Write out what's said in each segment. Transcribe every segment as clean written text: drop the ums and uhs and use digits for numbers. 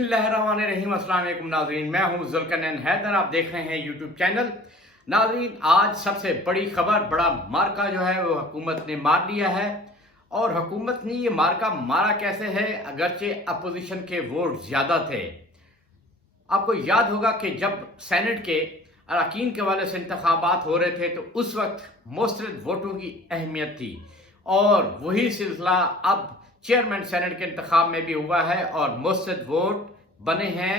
बिस्मिल्लाहिर्रहमानिर्रहीम। अस्सलाम वालेकुम नाज़रीन, मैं हूं ज़ुल्करनैन हैदर। आप देख रहे हैं यूट्यूब चैनल। नाज़रीन, आज सबसे बड़ी खबर, बड़ा मार्का जो है वो हुकूमत ने मार लिया है। और हुकूमत ने ये मार्का मारा कैसे है, अगरचे अपोजिशन के वोट ज़्यादा थे। आपको याद होगा कि जब सेनेट के अरकान के हवाले से इंतखाबात हो रहे थे तो उस वक्त मुस्तरद वोटों की अहमियत थी, और वही सिलसिला अब चेयरमैन सेनेट के इंतखाब में भी हुआ है और मुस्तरद वोट बने हैं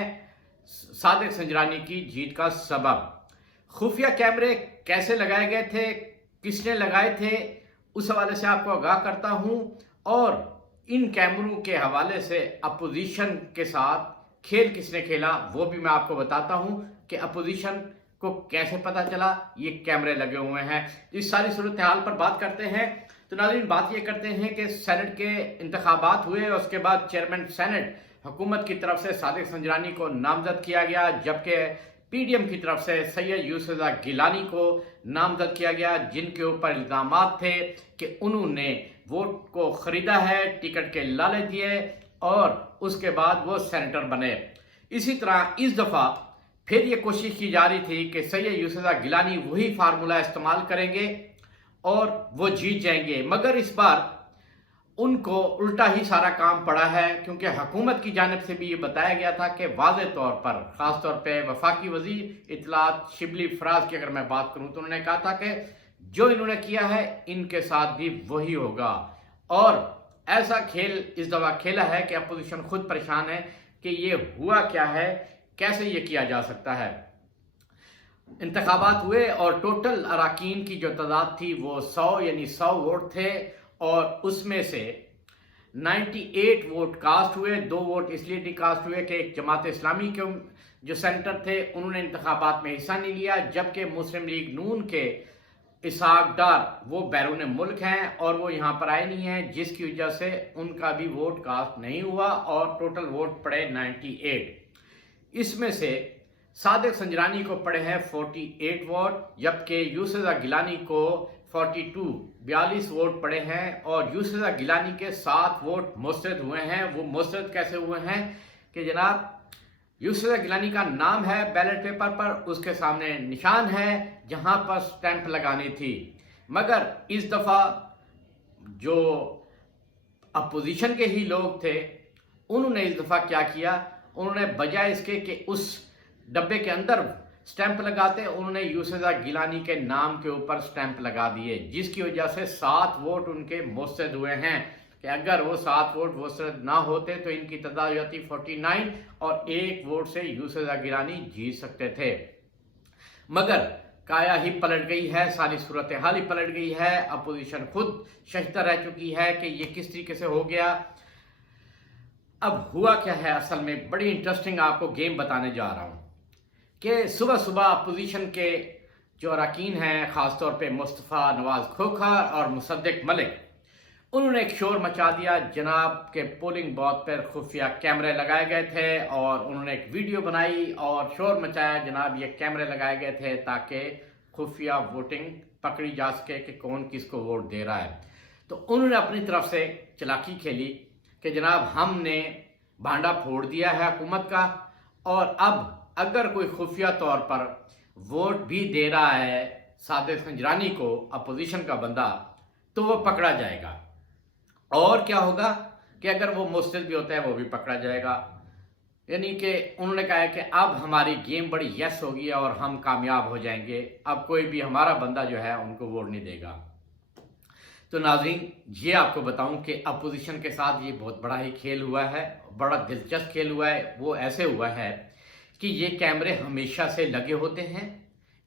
सादिक संजरानी की जीत का सबब। खुफिया कैमरे कैसे लगाए गए थे, किसने लगाए थे, उस हवाले से आपको आगाह करता हूं, और इन कैमरों के हवाले से अपोजिशन के साथ खेल किसने खेला वो भी मैं आपको बताता हूं कि अपोजिशन को कैसे पता चला ये कैमरे लगे हुए हैं। इस सारी सूरत हाल पर बात करते हैं। तो नाज़रीन, बात ये करते हैं कि सेनेट के इंतखाबात हुए और उसके बाद चेयरमैन सेनेट हुकूमत की तरफ से सादिक संजरानी को नामजद किया गया, जबकि पीडीएम की तरफ से सैयद यूसुफ गिलानी को नामजद किया गया, जिनके ऊपर इल्ज़ामात थे कि उन्होंने वोट को ख़रीदा है, टिकट के लालच दिए और उसके बाद वो सेनेटर बने। इसी तरह इस दफ़ा फिर ये कोशिश की जा रही थी कि सैयद यूसुफ गिलानी वही फार्मूला इस्तेमाल करेंगे और वो जीत जाएंगे, मगर इस बार उनको उल्टा ही सारा काम पड़ा है, क्योंकि हुकूमत की जानिब से भी ये बताया गया था कि वाज़े तौर पर, ख़ास तौर पे वफाकी वज़ीर इत्तलात शिबली फराज की अगर मैं बात करूँ तो उन्होंने कहा था कि जो इन्होंने किया है इनके साथ भी वही होगा। और ऐसा खेल इस दफ़ा खेला है कि अपोजिशन खुद परेशान है कि ये हुआ क्या है, कैसे ये किया जा सकता है। इंतखाबात हुए और टोटल अरकान की जो तादाद थी वो 100 यानी 100 वोट थे, और उसमें से 98 वोट कास्ट हुए। 2 वोट इसलिए नहीं कास्ट हुए कि एक जमात इस्लामी के जो सेनेटर थे उन्होंने इंतखाबात में हिस्सा नहीं लिया, जबकि मुस्लिम लीग नून के इसहाक डार वो बैरून मुल्क हैं और वो यहाँ पर आए नहीं हैं, जिसकी वजह से उनका भी वोट कास्ट नहीं हुआ और टोटल वोट पड़े 98। इसमें से सादिक संजरानी को पड़े हैं 48 वोट, जबकि यूसुफ गिलानी को 42 वोट पड़े हैं, और यूसुफ गिलानी के 7 वोट मुस्तरद हुए हैं। वो मुस्तरद कैसे हुए हैं कि जनाब यूसुफ गिलानी का नाम है बैलेट पेपर पर, उसके सामने निशान है जहां पर स्टैंप लगानी थी, मगर इस दफा जो अपोजिशन के ही लोग थे उन्होंने इस दफा क्या किया, उन्होंने बजाय इसके कि उस डब्बे के अंदर स्टैंप लगाते, उन्होंने यूसुफ गिलानी के नाम के ऊपर स्टैंप लगा दिए, जिसकी वजह से 7 वोट उनके मुस्तरद हुए हैं। कि अगर वो 7 वोट मुस्तरद ना होते तो इनकी तादाद होती 49 और 1 वोट से यूसुफ गिलानी जीत सकते थे। मगर काया ही पलट गई है, सारी सूरत हाल ही पलट गई है। अपोजिशन खुद शर्मिंदा रह चुकी है कि ये किस तरीके से हो गया। अब हुआ क्या है, असल में बड़ी इंटरेस्टिंग आपको गेम बताने जा रहा हूं कि सुबह सुबह अपोजिशन के जो अरकान हैं, ख़ासतौर पे मुस्तफ़ा नवाज़ खोखर और मुसद्दिक मलिक, उन्होंने एक शोर मचा दिया। जनाब के पोलिंग बूथ पर खुफिया कैमरे लगाए गए थे और उन्होंने एक वीडियो बनाई और शोर मचाया, जनाब ये कैमरे लगाए गए थे ताकि खुफिया वोटिंग पकड़ी जा सके कि कौन किसको वोट दे रहा है। तो उन्होंने अपनी तरफ से चालाकी खेली कि जनाब हमने भांडा फोड़ दिया है हुकूमत का, और अब अगर कोई खुफिया तौर पर वोट भी दे रहा है सादिक संजरानी को, अपोजिशन का बंदा, तो वो पकड़ा जाएगा। और क्या होगा कि अगर वो मुस्तरद भी होता है वो भी पकड़ा जाएगा। यानी कि उन्होंने कहा है कि अब हमारी गेम बड़ी यस होगी और हम कामयाब हो जाएंगे, अब कोई भी हमारा बंदा जो है उनको वोट नहीं देगा। तो नाज़रीन, ये आपको बताऊं कि अपोजिशन के साथ ये बहुत बड़ा ही खेल हुआ है, बड़ा दिलचस्प खेल हुआ है। वो ऐसे हुआ है कि ये कैमरे हमेशा से लगे होते हैं,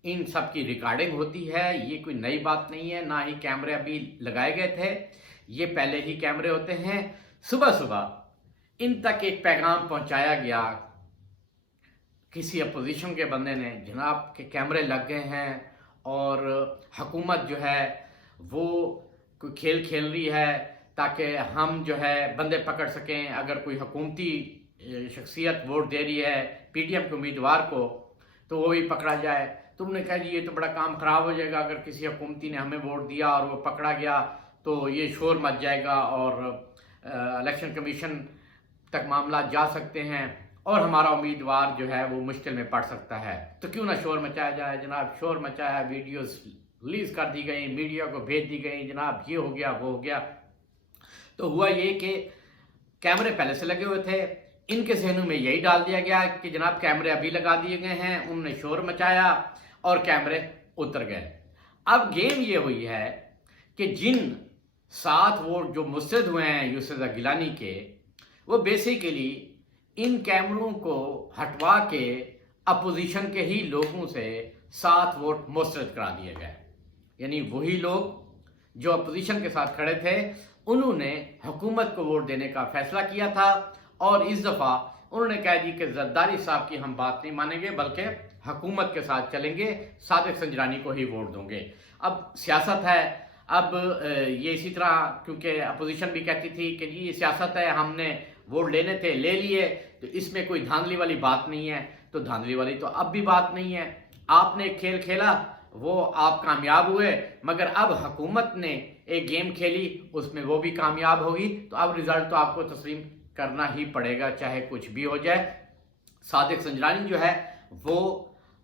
इन सब की रिकॉर्डिंग होती है, ये कोई नई बात नहीं है, ना ही कैमरे अभी लगाए गए थे, ये पहले ही कैमरे होते हैं। सुबह सुबह इन तक एक पैगाम पहुंचाया गया किसी अपोजिशन के बंदे ने, जनाब के कैमरे लग गए हैं और हुकूमत जो है वो कोई खेल खेल रही है ताकि हम जो है बंदे पकड़ सकें। अगर कोई हुकूमती शख्सियत वोट दे रही है पीडीएम के उम्मीदवार को तो वो भी पकड़ा जाए। तुमने कहा जी ये तो बड़ा काम ख़राब हो जाएगा, अगर किसी हुकूमती ने हमें वोट दिया और वो पकड़ा गया तो ये शोर मच जाएगा और इलेक्शन कमीशन तक मामला जा सकते हैं। اور ہمارا امیدوار جو ہے وہ مشکل میں پڑ سکتا ہے۔ تو کیوں نہ شور مچایا جائے جناب، شور مچایا، ویڈیوز ریلیز کر دی گئی، میڈیا کو بھیج دی گئی، جناب یہ ہو گیا وہ ہو گیا۔ تو ہوا یہ کہ کیمرے پہلے سے لگے ہوئے تھے، ان کے ذہنوں میں یہی ڈال دیا گیا کہ جناب کیمرے ابھی لگا دیے گئے ہیں، انہوں نے شور مچایا اور کیمرے اتر گئے۔ اب گیم یہ ہوئی ہے کہ جن 7 ووٹ جو مسترد ہوئے ہیں یوسف رضا گیلانی کے، وہ بیسیکلی ان کیمروں کو ہٹوا کے اپوزیشن کے ہی لوگوں سے 7 ووٹ مسترد کرا دیے گئے۔ یعنی وہی لوگ جو اپوزیشن کے ساتھ کھڑے تھے انہوں نے حکومت کو ووٹ دینے کا فیصلہ کیا تھا، اور اس دفعہ انہوں نے کہہ دی کہ زرداری صاحب کی ہم بات نہیں مانیں گے بلکہ حکومت کے ساتھ چلیں گے، صادق سنجرانی کو ہی ووٹ دوں گے۔ اب سیاست ہے، اب یہ اسی طرح کیونکہ اپوزیشن بھی کہتی تھی کہ یہ سیاست ہے، ہم نے ووٹ لینے تھے لے لیے، تو اس میں کوئی دھاندلی والی بات نہیں ہے۔ تو دھاندلی والی تو اب بھی بات نہیں ہے، آپ نے ایک کھیل کھیلا، وہ آپ کامیاب ہوئے، مگر اب حکومت نے ایک گیم کھیلی، اس میں وہ بھی کامیاب ہوگی، تو اب رزلٹ تو آپ کو تسلیم کرنا ہی پڑے گا چاہے کچھ بھی ہو جائے۔ صادق سنجرانی جو ہے وہ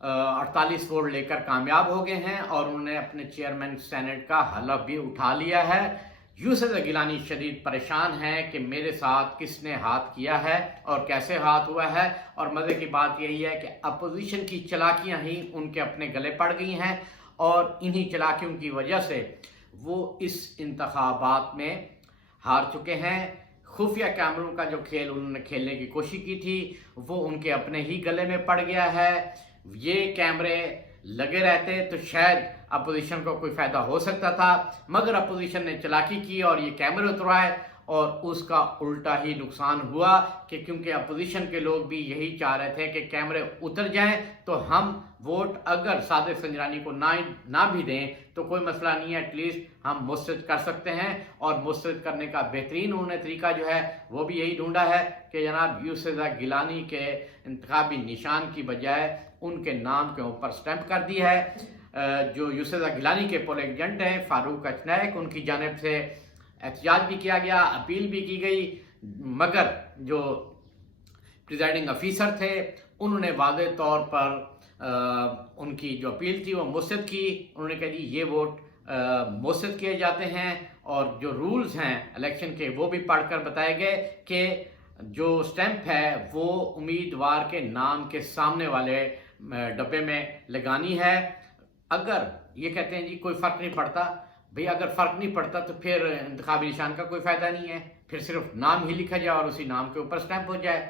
48 ووٹ لے کر کامیاب ہو گئے ہیں، اور انہوں نے اپنے چیئرمین سینٹ کا حلف بھی اٹھا لیا ہے۔ یوسف رضا گیلانی شدید پریشان ہیں کہ میرے ساتھ کس نے ہاتھ کیا ہے اور کیسے ہاتھ ہوا ہے، اور مزے کی بات یہی ہے کہ اپوزیشن کی چالاکیاں ہی ان کے اپنے گلے پڑ گئی ہیں، اور انہی چالاکیوں کی وجہ سے وہ اس انتخابات میں ہار چکے ہیں۔ خفیہ کیمروں کا جو کھیل انہوں نے کھیلنے کی کوشش کی تھی وہ ان کے اپنے ہی گلے میں پڑ گیا ہے۔ یہ کیمرے لگے رہتے تو شاید اپوزیشن کو کوئی فائدہ ہو سکتا تھا، مگر اپوزیشن نے چالاکی کی اور یہ کیمرے اتروائے، اور اس کا الٹا ہی نقصان ہوا کہ کیونکہ اپوزیشن کے لوگ بھی یہی چاہ رہے تھے کہ کیمرے اتر جائیں تو ہم ووٹ اگر صادق سنجرانی کو نہ بھی دیں تو کوئی مسئلہ نہیں ہے، ایٹ لیسٹ ہم مسترد کر سکتے ہیں۔ اور مسترد کرنے کا بہترین انہوں نے طریقہ جو ہے وہ بھی یہی ڈھونڈا ہے کہ جناب یوسف رضا گیلانی کے انتخابی نشان کی بجائے ان کے نام کے اوپر سٹیمپ کر دی ہے۔ جو یوسف رضا گیلانی کے پولنگ ایجنٹ ہیں فاروق اچنائک، ان کی جانب سے احتجاج بھی کیا گیا، اپیل بھی کی گئی، مگر جو پریزائڈنگ افیسر تھے انہوں نے واضح طور پر ان کی جو اپیل تھی وہ مسترد کی۔ انہوں نے کہا جی یہ ووٹ مسترد کیے جاتے ہیں، اور جو رولز ہیں الیکشن کے وہ بھی پڑھ کر بتائے گئے کہ جو سٹیمپ ہے وہ امیدوار کے نام کے سامنے والے ڈبے میں لگانی ہے۔ اگر یہ کہتے ہیں جی کوئی فرق نہیں پڑتا، بھئی اگر فرق نہیں پڑتا تو پھر انتخابی نشان کا کوئی فائدہ نہیں ہے، پھر صرف نام ہی لکھا جائے اور اسی نام کے اوپر سٹیمپ ہو جائے۔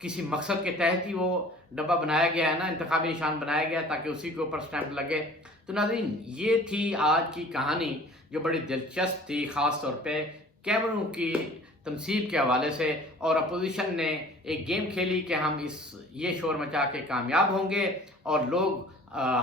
کسی مقصد کے تحت ہی وہ ڈبہ بنایا گیا ہے نا، انتخابی نشان بنایا گیا تاکہ اسی کے اوپر سٹیمپ لگے۔ تو ناظرین یہ تھی آج کی کہانی جو بڑی دلچسپ تھی، خاص طور پہ کیمروں کی تنصیب کے حوالے سے، اور اپوزیشن نے ایک گیم کھیلی کہ ہم یہ شور مچا کے کامیاب ہوں گے اور لوگ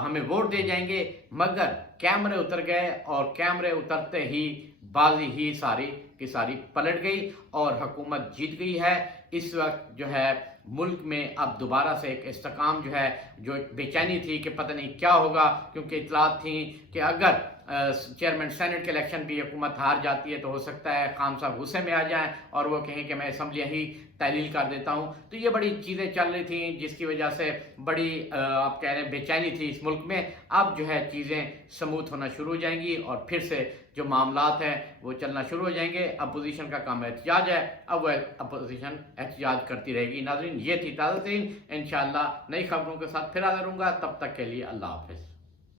ہمیں ووٹ دے جائیں گے، مگر کیمرے اتر گئے، اور کیمرے اترتے ہی بازی ہی ساری کی ساری پلٹ گئی اور حکومت جیت گئی ہے۔ اس وقت جو ہے ملک میں اب دوبارہ سے ایک استحکام جو ہے، جو ایک بے چینی تھی کہ پتہ نہیں کیا ہوگا، کیونکہ اطلاعات تھیں کہ اگر چیئرمین سینٹ کے الیکشن بھی حکومت ہار جاتی ہے تو ہو سکتا ہے خان صاحب غصے میں آ جائیں اور وہ کہیں کہ میں اسمبلیاں ہی تعلیل کر دیتا ہوں۔ تو یہ بڑی چیزیں چل رہی تھیں جس کی وجہ سے بڑی آپ کہہ رہے ہیں بے چینی تھی اس ملک میں۔ اب جو ہے چیزیں سموتھ ہونا شروع ہو جائیں گی اور پھر سے جو معاملات ہیں وہ چلنا شروع ہو جائیں گے۔ اپوزیشن کا کام احتجاج ہے، اب وہ اپوزیشن احتجاج کرتی رہے گی۔ ناظرین یہ تھی تازہ ترین، انشاءاللہ نئی خبروں کے ساتھ پھر حاضر ہوں گا، تب تک کے لیے اللہ حافظ۔